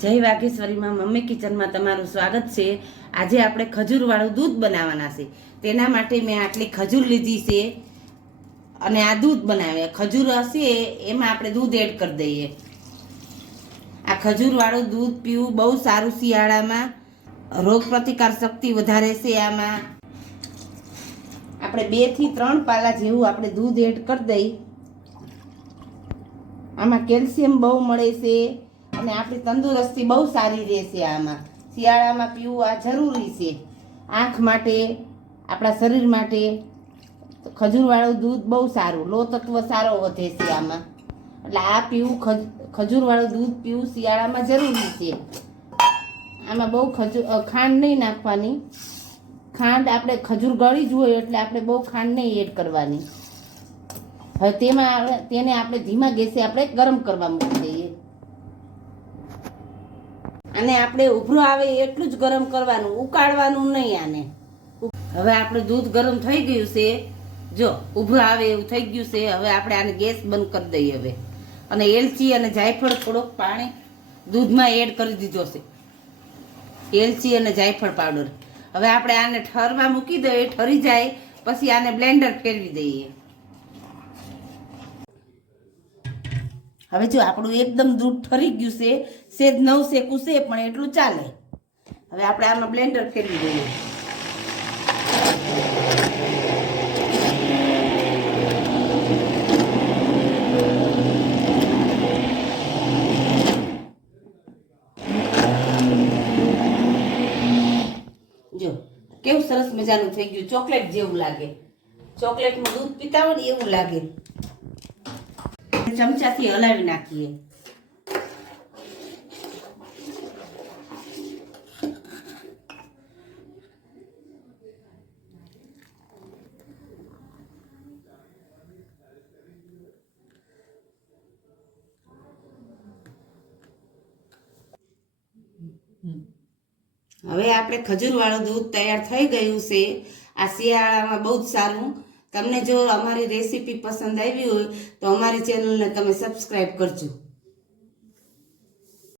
જય વાઘેશ્વરીમાં મમ્મી કિચનમાં તમારું સ્વાગત છે। આજે આપણે ખજૂરવાળું દૂધ બનાવવાના છે। તેના માટે મેં આટલી ખજૂર લીધી છે અને આ દૂધ બનાવે। ખજૂર હશે એમાં આપણે દૂધ એડ કરી દઈએ। આ ખજૂરવાળું દૂધ પીવું બહુ સારું શિયાળામાં, રોગ પ્રતિકાર શક્તિ વધારે છે। આમાં આપણે 2 થી 3 પાલા જેવું આપણે દૂધ એડ કરી દઈએ। આમાં કેલ્શિયમ બહુ મળે છે અને આપણી તંદુરસ્તી બહુ સારી રહેશે। આમાં શિયાળામાં પીવું આ જરૂરી છે, આંખ માટે, આપણા શરીર માટે। ખજૂરવાળું દૂધ બહુ સારું, લો તત્વ સારો વધે છે આમાં, એટલે આ પીવું ખજૂરવાળું દૂધ પીવું શિયાળામાં જરૂરી છે। આમાં બહુ ખાંડ નહીં નાખવાની। ખાંડ આપણે ખજૂર ગળી જ હોય એટલે આપણે બહુ ખાંડ નહીં એડ કરવાની। હવે તેને આપણે ધીમા ગેસે આપણે ગરમ કરવા મૂકી દઈએ અને આપણે ઉભરો આવે એટલું જ ગરમ કરવાનું, ઉકાળવાનું નહીં આને। હવે આપણું દૂધ ગરમ થઈ ગયું છે, જો ઉભરો આવે એવું થઈ ગયું છે। હવે આપણે આને ગેસ બંધ કરી દઈએ હવે, અને એલચી અને જાયફળ થોડોક પાણી દૂધમાં એડ કરી દીધો છે, એલચી અને જાયફળ પાવડર। હવે આપણે આને ઠરવા મૂકી દઈએ, ઠરી જાય પછી આને બ્લેન્ડર ફેરવી દઈએ। હવે જો આપણું એકદમ દૂધ ઠરી ગયું છે, સેજ નવ શેકું છે પણ એટલું ચાલે। હવે આપણે આમાં બ્લેન્ડર ફેરવી દઈએ। જો કેવું સરસ મજાનું થઈ ગયું, ચોકલેટ જેવું લાગે, ચોકલેટનું દૂધ પીતા હોય ને એવું લાગે। ચમચાથી હલાવી નાખીએ। હવે આપણે ખજૂરવાળું દૂધ તૈયાર થઈ ગયું છે। આ શિયાળામાં બહુ જ સારું। તમને જો અમારી રેસીપી પસંદ આવી હોય તો અમારી ચેનલને તમે સબસ્ક્રાઈબ કરજો।